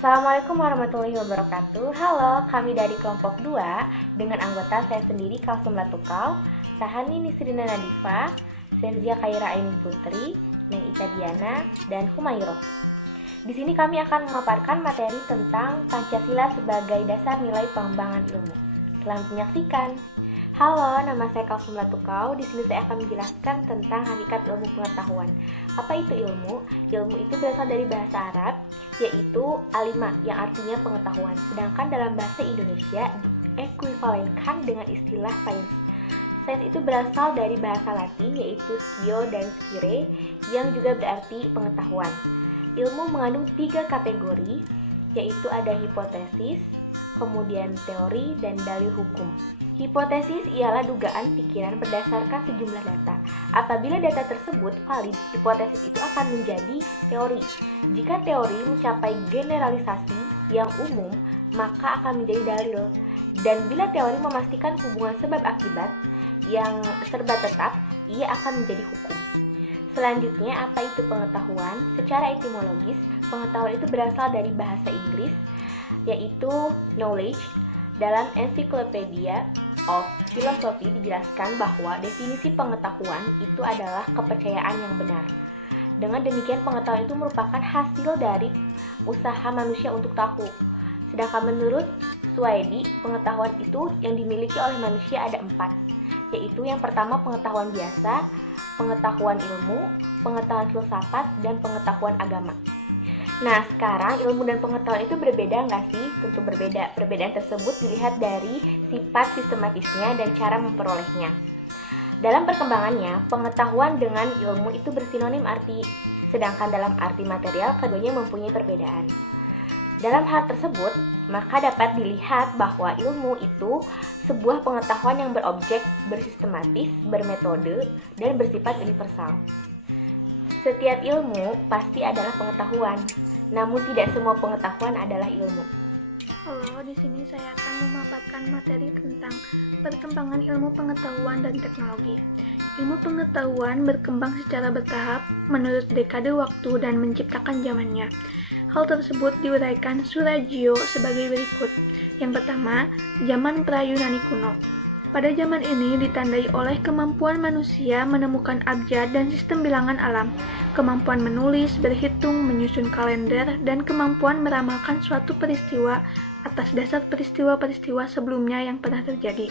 Assalamualaikum warahmatullahi wabarakatuh. Halo, kami dari kelompok 2 dengan anggota saya sendiri Kalsum Latukal, Sahani Nisrina Nadifa, Senzia Khaira Ainin Putri, Neng Ica Diana, dan Humayro. Di sini kami akan memaparkan materi tentang Pancasila sebagai dasar nilai pengembangan ilmu. Selamat menyaksikan. Halo, nama saya Kalsum Latukau. Di sini saya akan menjelaskan tentang hakikat ilmu pengetahuan. Apa itu ilmu? Ilmu itu berasal dari bahasa Arab, yaitu alima, yang artinya pengetahuan. Sedangkan dalam bahasa Indonesia diekuivalenkan dengan istilah sains. Sains itu berasal dari bahasa Latin, yaitu scio dan scire, yang juga berarti pengetahuan. Ilmu mengandung 3 kategori, yaitu ada hipotesis, kemudian teori, dan dalil hukum. Hipotesis ialah dugaan pikiran berdasarkan sejumlah data. Apabila data tersebut valid, hipotesis itu akan menjadi teori. Jika teori mencapai generalisasi yang umum, maka akan menjadi dalil. Dan bila teori memastikan hubungan sebab akibat yang serba tetap, ia akan menjadi hukum. Selanjutnya, apa itu pengetahuan? Secara etimologis, pengetahuan itu berasal dari bahasa Inggris, yaitu knowledge. Dalam Encyclopedia of Philosophy dijelaskan bahwa definisi pengetahuan itu adalah kepercayaan yang benar. Dengan demikian, pengetahuan itu merupakan hasil dari usaha manusia untuk tahu. Sedangkan menurut Suwaidi, pengetahuan itu yang dimiliki oleh manusia ada 4, yaitu yang pertama pengetahuan biasa, pengetahuan ilmu, pengetahuan filsafat, dan pengetahuan agama. Nah, sekarang ilmu dan pengetahuan itu berbeda nggak sih? Tentu berbeda. Perbedaan tersebut dilihat dari sifat sistematisnya dan cara memperolehnya. Dalam perkembangannya, pengetahuan dengan ilmu itu bersinonim arti, sedangkan dalam arti material keduanya mempunyai perbedaan. Dalam hal tersebut, maka dapat dilihat bahwa ilmu itu sebuah pengetahuan yang berobjek, bersistematis, bermetode, dan bersifat universal. Setiap ilmu pasti adalah pengetahuan, namun tidak semua pengetahuan adalah ilmu. Halo, di sini saya akan memaparkan materi tentang perkembangan ilmu pengetahuan dan teknologi. Ilmu pengetahuan berkembang secara bertahap menurut dekade waktu dan menciptakan zamannya. Hal tersebut diuraikan Surajio sebagai berikut. Yang pertama, zaman pra-Yunani kuno. Pada zaman ini ditandai oleh kemampuan manusia menemukan abjad dan sistem bilangan alam, kemampuan menulis, berhitung, menyusun kalender, dan kemampuan meramalkan suatu peristiwa atas dasar peristiwa-peristiwa sebelumnya yang pernah terjadi.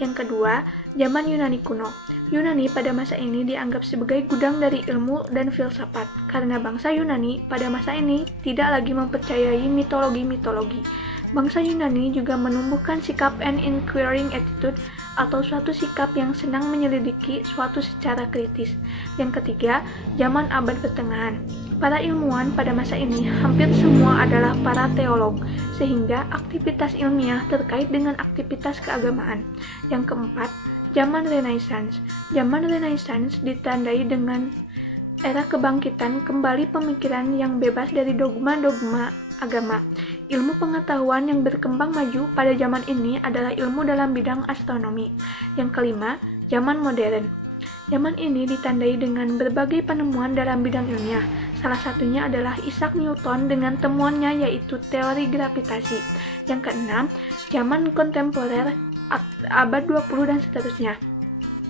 Yang kedua, zaman Yunani kuno. Yunani pada masa ini dianggap sebagai gudang dari ilmu dan filsafat, karena bangsa Yunani pada masa ini tidak lagi mempercayai mitologi-mitologi. Bangsa Yunani juga menumbuhkan sikap an inquiring attitude atau suatu sikap yang senang menyelidiki suatu secara kritis. Yang ketiga, zaman abad pertengahan. Para ilmuwan pada masa ini hampir semua adalah para teolog, sehingga aktivitas ilmiah terkait dengan aktivitas keagamaan. Yang keempat, zaman Renaissance. Zaman Renaissance ditandai dengan era kebangkitan kembali pemikiran yang bebas dari dogma-dogma agama. Ilmu pengetahuan yang berkembang maju pada zaman ini adalah ilmu dalam bidang astronomi. Yang kelima, zaman modern. Zaman ini ditandai dengan berbagai penemuan dalam bidang ilmiah. Salah satunya adalah Isaac Newton dengan temuannya yaitu teori gravitasi. Yang keenam, zaman kontemporer abad 20 dan seterusnya.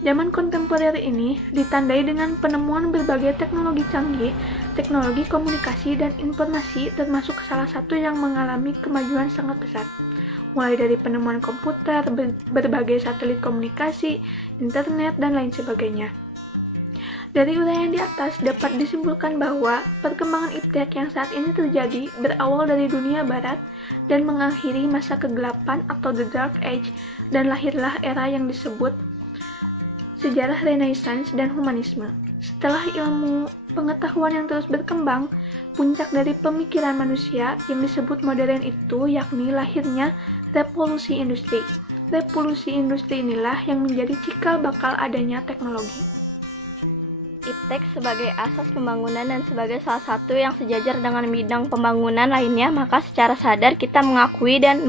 Zaman kontemporer ini ditandai dengan penemuan berbagai teknologi canggih, teknologi komunikasi dan informasi termasuk salah satu yang mengalami kemajuan sangat pesat. Mulai dari penemuan komputer, berbagai satelit komunikasi, internet, dan lain sebagainya. Dari uraian di atas dapat disimpulkan bahwa perkembangan iptek yang saat ini terjadi berawal dari dunia barat dan mengakhiri masa kegelapan atau the dark age, dan lahirlah era yang disebut sejarah Renaissance dan humanisme. Setelah ilmu pengetahuan yang terus berkembang, puncak dari pemikiran manusia yang disebut modern itu yakni lahirnya revolusi industri. Revolusi industri inilah yang menjadi cikal bakal adanya teknologi. Iptek sebagai asas pembangunan dan sebagai salah satu yang sejajar dengan bidang pembangunan lainnya, maka secara sadar kita mengakui dan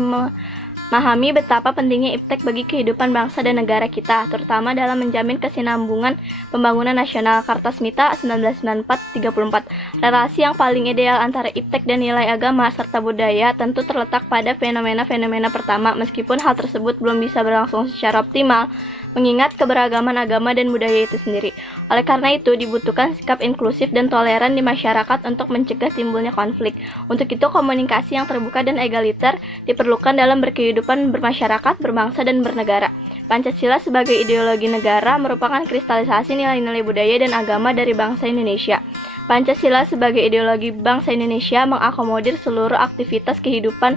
Memahami betapa pentingnya iptek bagi kehidupan bangsa dan negara kita, terutama dalam menjamin kesinambungan pembangunan nasional. Kartasmita 1994-34. Relasi yang paling ideal antara iptek dan nilai agama serta budaya tentu terletak pada fenomena-fenomena pertama, meskipun hal tersebut belum bisa berlangsung secara optimal, mengingat keberagaman agama dan budaya itu sendiri. Oleh karena itu, dibutuhkan sikap inklusif dan toleran di masyarakat untuk mencegah timbulnya konflik. Untuk itu, komunikasi yang terbuka dan egaliter diperlukan dalam berkehidupan bermasyarakat, berbangsa, dan bernegara. Pancasila sebagai ideologi negara merupakan kristalisasi nilai-nilai budaya dan agama dari bangsa Indonesia. Pancasila sebagai ideologi bangsa Indonesia mengakomodir seluruh aktivitas kehidupan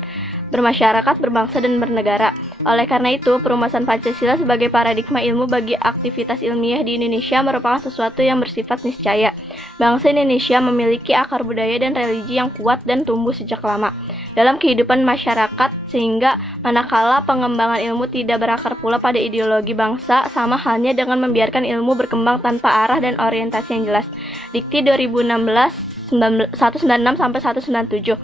bermasyarakat, berbangsa, dan bernegara. Oleh karena itu, perumusan Pancasila sebagai paradigma ilmu bagi aktivitas ilmiah di Indonesia merupakan sesuatu yang bersifat niscaya. Bangsa Indonesia memiliki akar budaya dan religi yang kuat dan tumbuh sejak lama dalam kehidupan masyarakat, sehingga manakala pengembangan ilmu tidak berakar pula pada ideologi bangsa, sama halnya dengan membiarkan ilmu berkembang tanpa arah dan orientasi yang jelas. Dikti 2016 196-197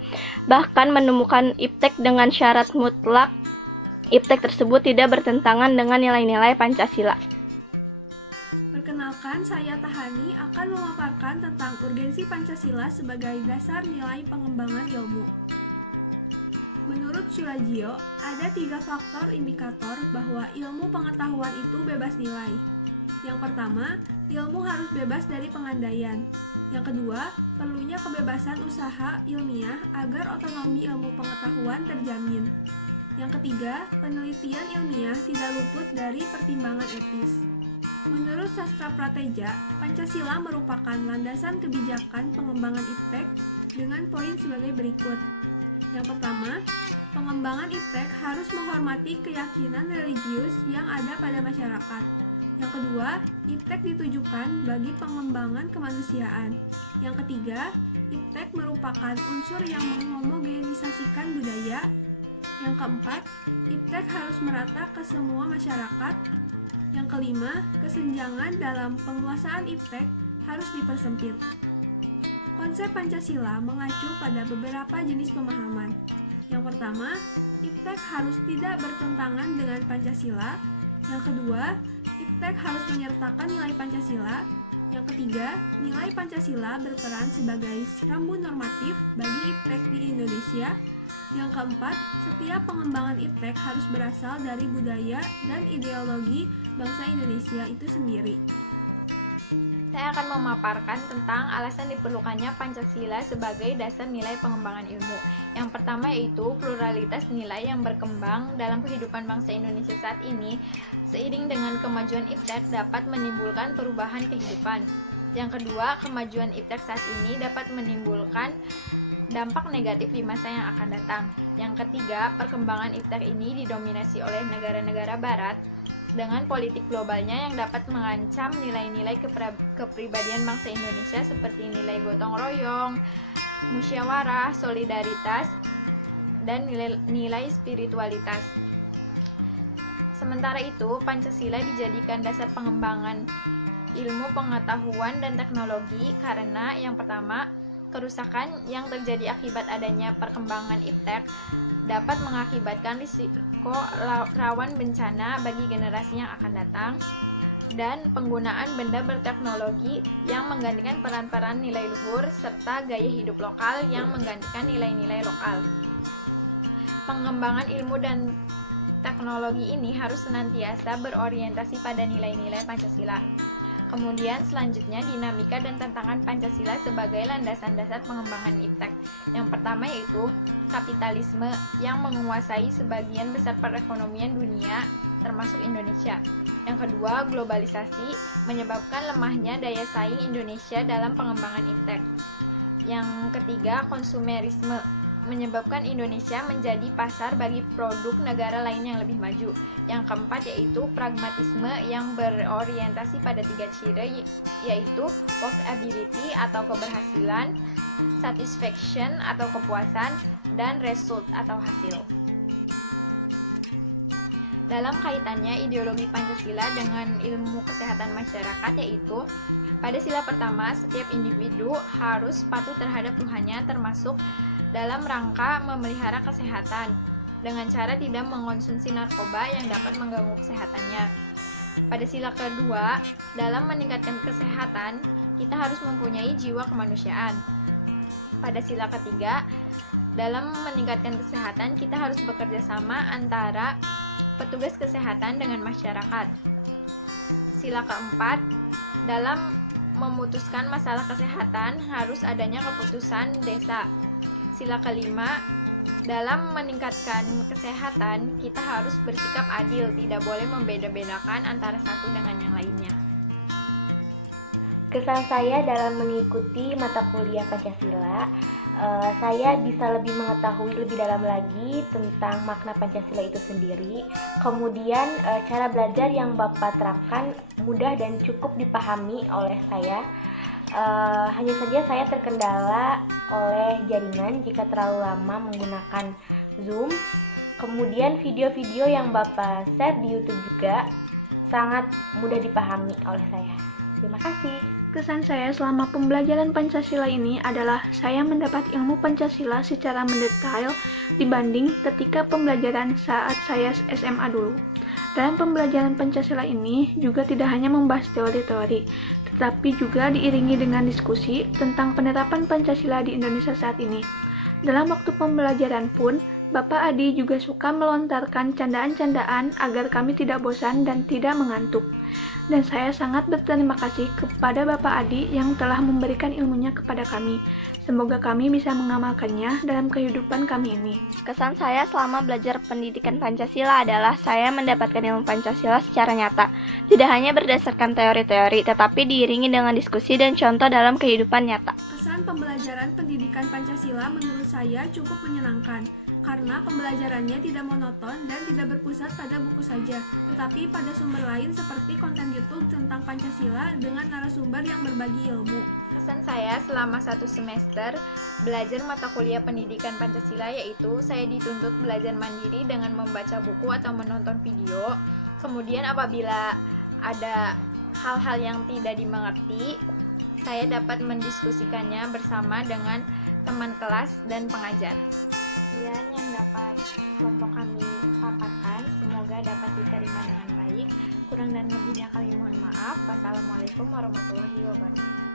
bahkan menemukan iptek dengan syarat mutlak iptek tersebut tidak bertentangan dengan nilai-nilai Pancasila. Perkenalkan, saya Tahani akan memaparkan tentang urgensi Pancasila sebagai dasar nilai pengembangan ilmu. Menurut Surajio, ada 3 faktor indikator bahwa ilmu pengetahuan itu bebas nilai. Yang pertama, ilmu harus bebas dari pengandaian. Yang kedua, perlunya kebebasan usaha ilmiah agar otonomi ilmu pengetahuan terjamin. Yang ketiga, penelitian ilmiah tidak luput dari pertimbangan etis. Menurut Sastra Prateja, Pancasila merupakan landasan kebijakan pengembangan iptek dengan poin sebagai berikut. Yang pertama, pengembangan iptek harus menghormati keyakinan religius yang ada pada masyarakat. Yang kedua, iptek ditujukan bagi pengembangan kemanusiaan. Yang ketiga, iptek merupakan unsur yang menghomogenisasikan budaya. Yang keempat, iptek harus merata ke semua masyarakat. Yang kelima, kesenjangan dalam penguasaan iptek harus dipersempit. Konsep Pancasila mengacu pada beberapa jenis pemahaman. Yang pertama, iptek harus tidak bertentangan dengan Pancasila. Yang kedua, iptek harus menyertakan nilai Pancasila. Yang ketiga, nilai Pancasila berperan sebagai rambu normatif bagi iptek di Indonesia. Yang keempat, setiap pengembangan iptek harus berasal dari budaya dan ideologi bangsa Indonesia itu sendiri. Saya akan memaparkan tentang alasan diperlukannya Pancasila sebagai dasar nilai pengembangan ilmu. Yang pertama yaitu pluralitas nilai yang berkembang dalam kehidupan bangsa Indonesia saat ini, seiring dengan kemajuan iptek dapat menimbulkan perubahan kehidupan. Yang kedua, kemajuan iptek saat ini dapat menimbulkan dampak negatif di masa yang akan datang. Yang ketiga, perkembangan iptek ini didominasi oleh negara-negara barat dengan politik globalnya yang dapat mengancam nilai-nilai kepribadian bangsa Indonesia seperti nilai gotong royong, musyawarah, solidaritas, dan nilai spiritualitas. Sementara itu, Pancasila dijadikan dasar pengembangan ilmu pengetahuan dan teknologi karena yang pertama, kerusakan yang terjadi akibat adanya perkembangan iptek dapat mengakibatkan risiko rawan bencana bagi generasi yang akan datang, dan penggunaan benda berteknologi yang menggantikan peran-peran nilai luhur serta gaya hidup lokal yang menggantikan nilai-nilai lokal. Pengembangan ilmu dan teknologi ini harus senantiasa berorientasi pada nilai-nilai Pancasila. Kemudian selanjutnya dinamika dan tantangan Pancasila sebagai landasan dasar pengembangan iptek. Yang pertama yaitu kapitalisme yang menguasai sebagian besar perekonomian dunia termasuk Indonesia. Yang kedua, globalisasi menyebabkan lemahnya daya saing Indonesia dalam pengembangan iptek. Yang ketiga, konsumerisme menyebabkan Indonesia menjadi pasar bagi produk negara lain yang lebih maju. Yang keempat yaitu pragmatisme yang berorientasi pada 3 ciri, yaitu workability atau keberhasilan, satisfaction atau kepuasan, dan result atau hasil. Dalam kaitannya ideologi Pancasila dengan ilmu kesehatan masyarakat yaitu pada sila pertama, setiap individu harus patuh terhadap Tuhannya termasuk dalam rangka memelihara kesehatan. dengan cara tidak mengonsumsi narkoba yang dapat mengganggu kesehatannya. Pada sila kedua, dalam meningkatkan kesehatan, kita harus mempunyai jiwa kemanusiaan. Pada sila ketiga, dalam meningkatkan kesehatan, kita harus bekerja sama antara petugas kesehatan dengan masyarakat. Sila keempat, dalam memutuskan masalah kesehatan harus adanya keputusan desa. Sila kelima, dalam meningkatkan kesehatan kita harus bersikap adil, tidak boleh membeda-bedakan antara satu dengan yang lainnya. Kesan saya dalam mengikuti mata kuliah Pancasila, saya bisa lebih mengetahui lebih dalam lagi tentang makna Pancasila itu sendiri. Kemudian cara belajar yang Bapak terapkan mudah dan cukup dipahami oleh saya. Hanya saja saya terkendala oleh jaringan jika terlalu lama menggunakan Zoom. Kemudian video-video yang Bapak share di YouTube juga sangat mudah dipahami oleh saya. Terima kasih. Kesan saya selama pembelajaran Pancasila ini adalah saya mendapat ilmu Pancasila secara mendetail dibanding ketika pembelajaran saat saya SMA dulu. Dalam pembelajaran Pancasila ini juga tidak hanya membahas teori-teori, tetapi juga diiringi dengan diskusi tentang penerapan Pancasila di Indonesia saat ini. Dalam waktu pembelajaran pun, Bapak Adi juga suka melontarkan candaan-candaan agar kami tidak bosan dan tidak mengantuk. Dan saya sangat berterima kasih kepada Bapak Adi yang telah memberikan ilmunya kepada kami. Semoga kami bisa mengamalkannya dalam kehidupan kami ini. Kesan saya selama belajar pendidikan Pancasila adalah saya mendapatkan ilmu Pancasila secara nyata. Tidak hanya berdasarkan teori-teori, tetapi diiringi dengan diskusi dan contoh dalam kehidupan nyata. Kesan pembelajaran pendidikan Pancasila menurut saya cukup menyenangkan, karena pembelajarannya tidak monoton dan tidak berpusat pada buku saja, tetapi pada sumber lain seperti konten YouTube tentang Pancasila dengan narasumber yang berbagi ilmu. Kesan saya selama 1 semester belajar mata kuliah pendidikan Pancasila yaitu saya dituntut belajar mandiri dengan membaca buku atau menonton video. Kemudian apabila ada hal-hal yang tidak dimengerti, saya dapat mendiskusikannya bersama dengan teman kelas dan pengajar. Sekian yang dapat kelompok kami paparkan, semoga dapat diterima dengan baik. Kurang dan lebihnya kami mohon maaf. Wassalamualaikum warahmatullahi wabarakatuh.